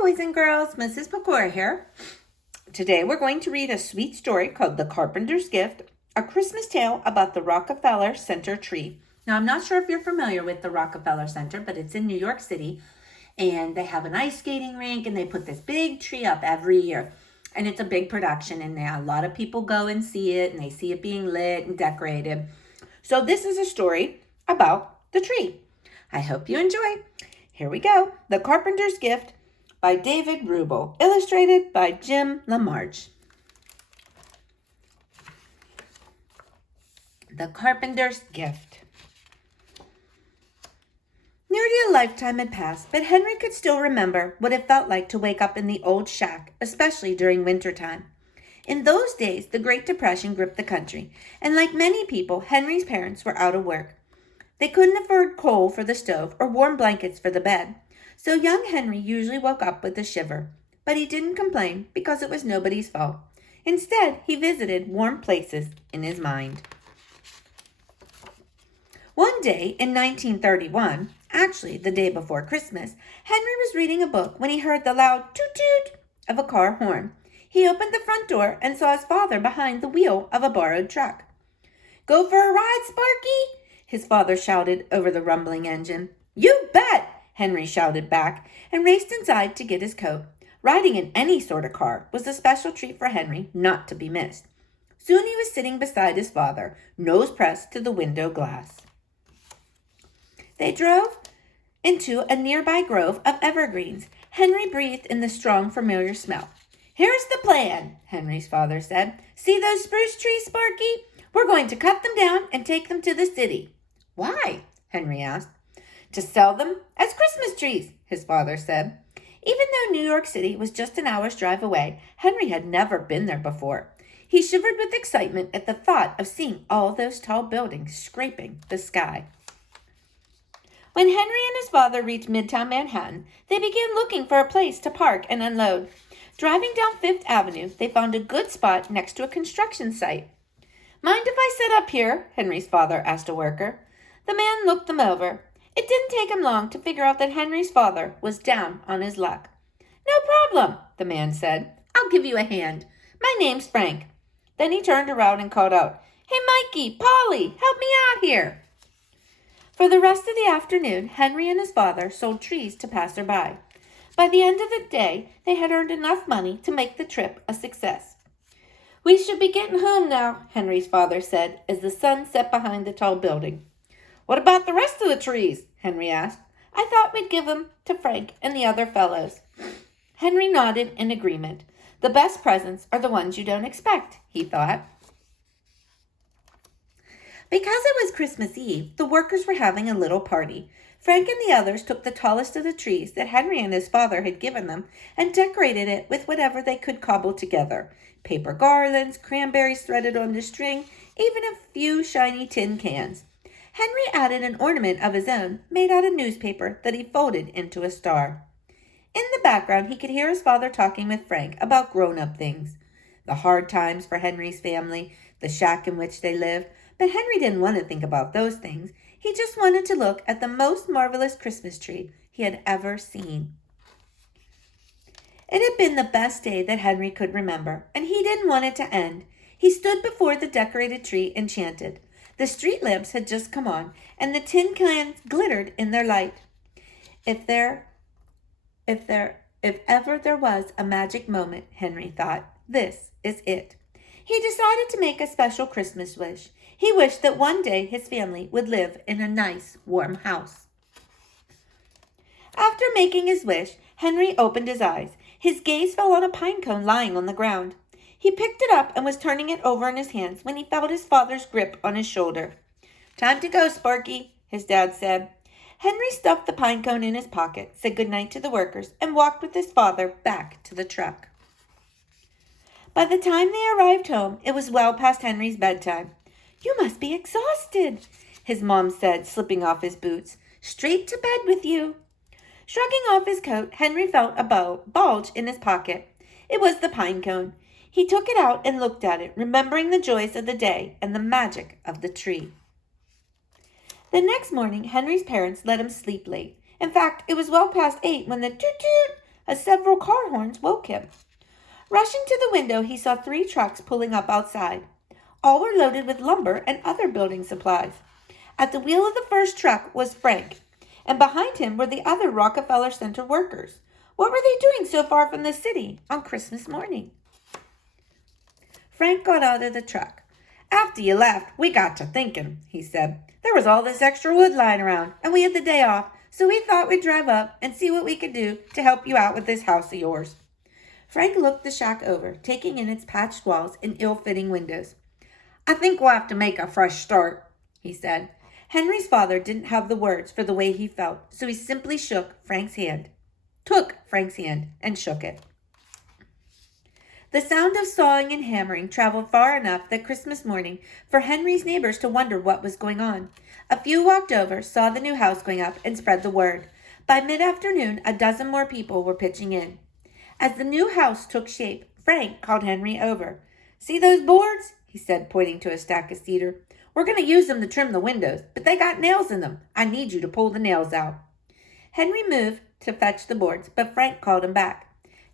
boys and girls, Mrs. Pecora here. Today we're going to read a sweet story called The Carpenter's Gift, a Christmas tale about the Rockefeller Center tree. Now, I'm not sure if you're familiar with the Rockefeller Center, but it's in New York City, and they have an ice skating rink, and they put this big tree up every year. And it's a big production, and a lot of people go and see it, and they see it being lit and decorated. So this is a story about the tree. I hope you enjoy. Here we go. The Carpenter's Gift by David Rubel, illustrated by Jim LaMarche. The Carpenter's Gift. Nearly a lifetime had passed, but Henry could still remember what it felt like to wake up in the old shack, especially during wintertime. In those days, the Great Depression gripped the country, and like many people, Henry's parents were out of work. They couldn't afford coal for the stove or warm blankets for the bed, so young Henry usually woke up with a shiver. But he didn't complain because it was nobody's fault. Instead, he visited warm places in his mind. One day in 1931, actually the day before Christmas, Henry was reading a book when he heard the loud toot-toot of a car horn. He opened the front door and saw his father behind the wheel of a borrowed truck. "Go for a ride, Sparky?" his father shouted over the rumbling engine. "You bet!" Henry shouted back and raced inside to get his coat. Riding in any sort of car was a special treat for Henry, not to be missed. Soon he was sitting beside his father, nose pressed to the window glass. They drove into a nearby grove of evergreens. Henry breathed in the strong, familiar smell. "Here's the plan," Henry's father said. "See those spruce trees, Sparky? We're going to cut them down and take them to the city." "Why?" Henry asked. "To sell them as Christmas trees," his father said. Even though New York City was just an hour's drive away, Henry had never been there before. He shivered with excitement at the thought of seeing all those tall buildings scraping the sky. When Henry and his father reached Midtown Manhattan, they began looking for a place to park and unload. Driving down Fifth Avenue, they found a good spot next to a construction site. "Mind if I sit up here?" Henry's father asked a worker. The man looked them over. It didn't take him long to figure out that Henry's father was down on his luck. "No problem," the man said. "I'll give you a hand. My name's Frank." Then he turned around and called out, "Hey, Mikey, Polly, help me out here." For the rest of the afternoon, Henry and his father sold trees to passerby. By the end of the day, they had earned enough money to make the trip a success. "We should be getting home now," Henry's father said as the sun set behind the tall building. "What about the rest of the trees?" Henry asked. "I thought we'd give them to Frank and the other fellows." Henry nodded in agreement. The best presents are the ones you don't expect, he thought. Because it was Christmas Eve, the workers were having a little party. Frank and the others took the tallest of the trees that Henry and his father had given them and decorated it with whatever they could cobble together. Paper garlands, cranberries threaded on the string, even a few shiny tin cans. Henry added an ornament of his own, made out of newspaper, that he folded into a star. In the background, he could hear his father talking with Frank about grown-up things. The hard times for Henry's family, the shack in which they lived, but Henry didn't want to think about those things. He just wanted to look at the most marvelous Christmas tree he had ever seen. It had been the best day that Henry could remember, and he didn't want it to end. He stood before the decorated tree enchanted. The street lamps had just come on, and the tin cans glittered in their light. If ever there was a magic moment, Henry thought, this is it. He decided to make a special Christmas wish. He wished that one day his family would live in a nice, warm house. After making his wish, Henry opened his eyes. His gaze fell on a pine cone lying on the ground. He picked it up and was turning it over in his hands when he felt his father's grip on his shoulder. "Time to go, Sparky," his dad said. Henry stuffed the pine cone in his pocket, said goodnight to the workers, and walked with his father back to the truck. By the time they arrived home, it was well past Henry's bedtime. "You must be exhausted," his mom said, slipping off his boots. "Straight to bed with you." Shrugging off his coat, Henry felt a bulge in his pocket. It was the pine cone. He took it out and looked at it, remembering the joys of the day and the magic of the tree. The next morning, Henry's parents let him sleep late. In fact, it was well past 8 when the toot-toot as several car horns woke him. Rushing to the window, he saw 3 trucks pulling up outside. All were loaded with lumber and other building supplies. At the wheel of the first truck was Frank, and behind him were the other Rockefeller Center workers. What were they doing so far from the city on Christmas morning? Frank got out of the truck. "After you left, we got to thinking," he said. "There was all this extra wood lying around, and we had the day off, so we thought we'd drive up and see what we could do to help you out with this house of yours." Frank looked the shack over, taking in its patched walls and ill-fitting windows. "I think we'll have to make a fresh start," he said. Henry's father didn't have the words for the way he felt, so he simply took Frank's hand, and shook it. The sound of sawing and hammering traveled far enough that Christmas morning for Henry's neighbors to wonder what was going on. A few walked over, saw the new house going up, and spread the word. By mid-afternoon, a dozen more people were pitching in. As the new house took shape, Frank called Henry over. "See those boards?" he said, pointing to a stack of cedar. "We're going to use them to trim the windows, but they got nails in them. I need you to pull the nails out." Henry moved to fetch the boards, but Frank called him back.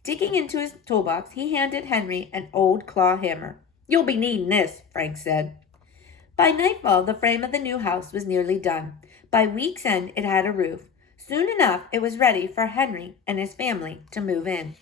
Digging into his toolbox, he handed Henry an old claw hammer. "You'll be needing this," Frank said. By nightfall, the frame of the new house was nearly done. By week's end, it had a roof. Soon enough, it was ready for Henry and his family to move in.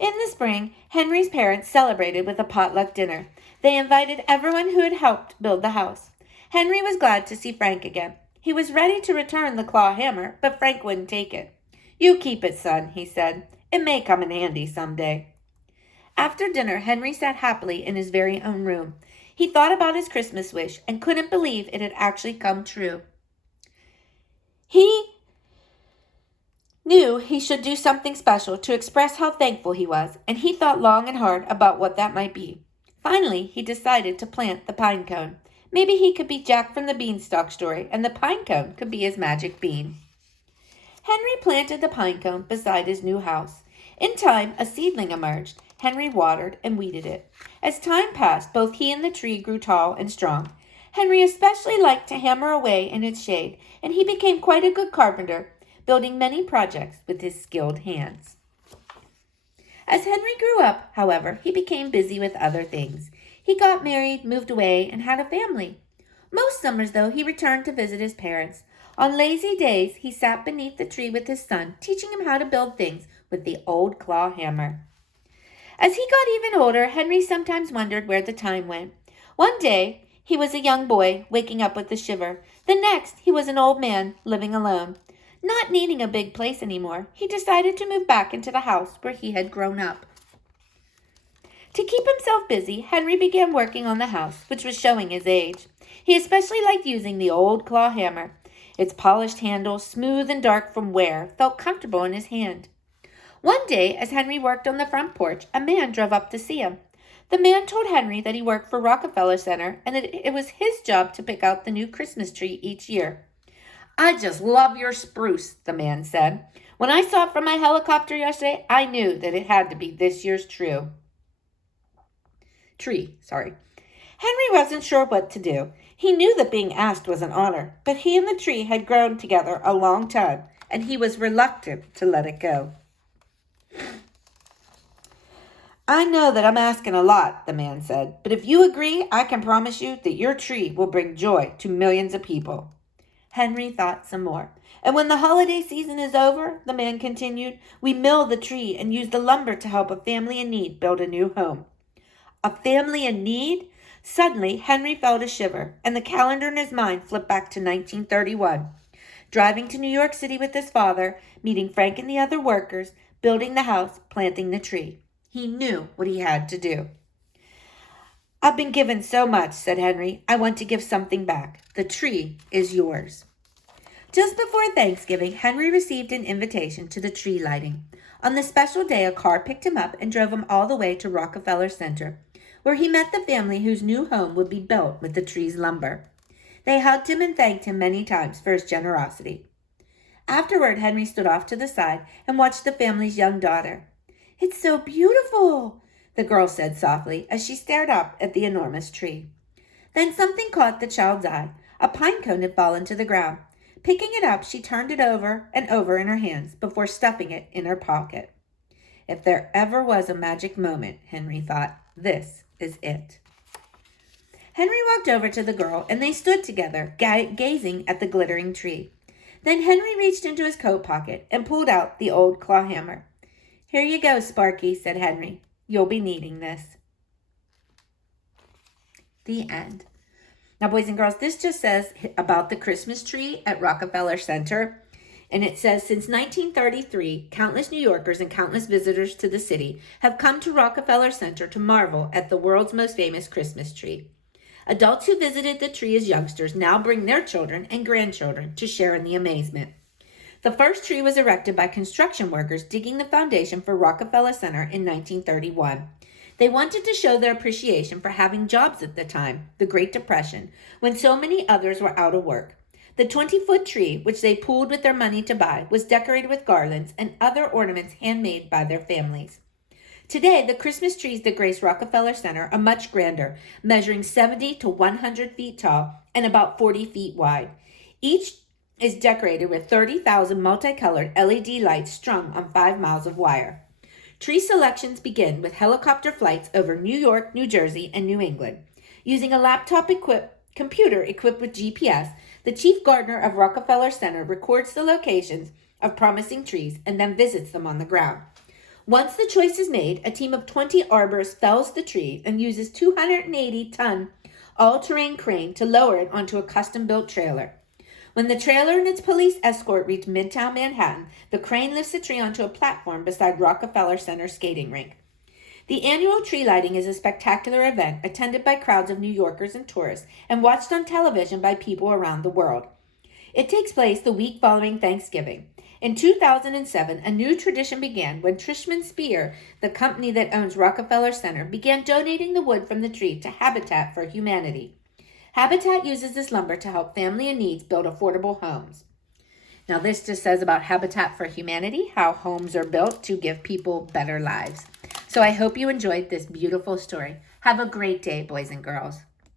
In the spring, Henry's parents celebrated with a potluck dinner. They invited everyone who had helped build the house. Henry was glad to see Frank again. He was ready to return the claw hammer, but Frank wouldn't take it. "You keep it, son," he said. "It may come in handy someday." After dinner, Henry sat happily in his very own room. He thought about his Christmas wish and couldn't believe it had actually come true. He knew he should do something special to express how thankful he was, and he thought long and hard about what that might be. Finally, he decided to plant the pine cone. Maybe he could be Jack from the Beanstalk story, and the pine cone could be his magic bean. Henry planted the pine cone beside his new house. In time, a seedling emerged. Henry watered and weeded it. As time passed, both he and the tree grew tall and strong. Henry especially liked to hammer away in its shade, and he became quite a good carpenter, building many projects with his skilled hands. As Henry grew up, however, he became busy with other things. He got married, moved away, and had a family. Most summers, though, he returned to visit his parents. On lazy days, he sat beneath the tree with his son, teaching him how to build things with the old claw hammer. As he got even older, Henry sometimes wondered where the time went. One day, he was a young boy, waking up with a shiver. The next, he was an old man, living alone. Not needing a big place anymore, he decided to move back into the house where he had grown up. To keep himself busy, Henry began working on the house, which was showing his age. He especially liked using the old claw hammer. Its polished handle, smooth and dark from wear, felt comfortable in his hand. One day, as Henry worked on the front porch, a man drove up to see him. The man told Henry that he worked for Rockefeller Center and that it was his job to pick out the new Christmas tree each year. "I just love your spruce," the man said. "When I saw it from my helicopter yesterday, I knew that it had to be this year's tree. Henry wasn't sure what to do. He knew that being asked was an honor, but he and the tree had grown together a long time, and he was reluctant to let it go. "I know that I'm asking a lot," the man said, "but if you agree, I can promise you that your tree will bring joy to millions of people." Henry thought some more. "And when the holiday season is over," the man continued, "we mill the tree and use the lumber to help a family in need build a new home." A family in need? Suddenly, Henry felt a shiver, and the calendar in his mind flipped back to 1931. Driving to New York City with his father, meeting Frank and the other workers, building the house, planting the tree. He knew what he had to do. "I've been given so much," said Henry. "I want to give something back. The tree is yours." Just before Thanksgiving, Henry received an invitation to the tree lighting. On the special day, a car picked him up and drove him all the way to Rockefeller Center, where he met the family whose new home would be built with the tree's lumber. They hugged him and thanked him many times for his generosity. Afterward, Henry stood off to the side and watched the family's young daughter. "It's so beautiful," the girl said softly as she stared up at the enormous tree. Then something caught the child's eye. A pine cone had fallen to the ground. Picking it up, she turned it over and over in her hands before stuffing it in her pocket. If there ever was a magic moment, Henry thought, this is it. Henry walked over to the girl, and they stood together, gazing at the glittering tree. Then Henry reached into his coat pocket and pulled out the old claw hammer. Here you go, Sparky, said Henry. You'll be needing this. The end. Now, boys and girls, this just says about the Christmas tree at Rockefeller Center. And it says, since 1933, countless New Yorkers and countless visitors to the city have come to Rockefeller Center to marvel at the world's most famous Christmas tree. Adults who visited the tree as youngsters now bring their children and grandchildren to share in the amazement. The first tree was erected by construction workers digging the foundation for Rockefeller Center in 1931. They wanted to show their appreciation for having jobs at the time, the Great Depression, when so many others were out of work. The 20-foot tree, which they pooled with their money to buy, was decorated with garlands and other ornaments handmade by their families. Today, the Christmas trees that grace Rockefeller Center are much grander, measuring 70 to 100 feet tall and about 40 feet wide. Each is decorated with 30,000 multicolored LED lights strung on 5 miles of wire. Tree selections begin with helicopter flights over New York, New Jersey, and New England. Using a laptop computer equipped with GPS, the chief gardener of Rockefeller Center records the locations of promising trees and then visits them on the ground. Once the choice is made, a team of 20 arborists fells the tree and uses 280-ton all-terrain crane to lower it onto a custom-built trailer. When the trailer and its police escort reach Midtown Manhattan, the crane lifts the tree onto a platform beside Rockefeller Center skating rink. The annual tree lighting is a spectacular event attended by crowds of New Yorkers and tourists and watched on television by people around the world. It takes place the week following Thanksgiving. In 2007, a new tradition began when Trishman Spear, the company that owns Rockefeller Center, began donating the wood from the tree to Habitat for Humanity. Habitat uses this lumber to help families in need build affordable homes. Now, this just says about Habitat for Humanity, how homes are built to give people better lives. So I hope you enjoyed this beautiful story. Have a great day, boys and girls.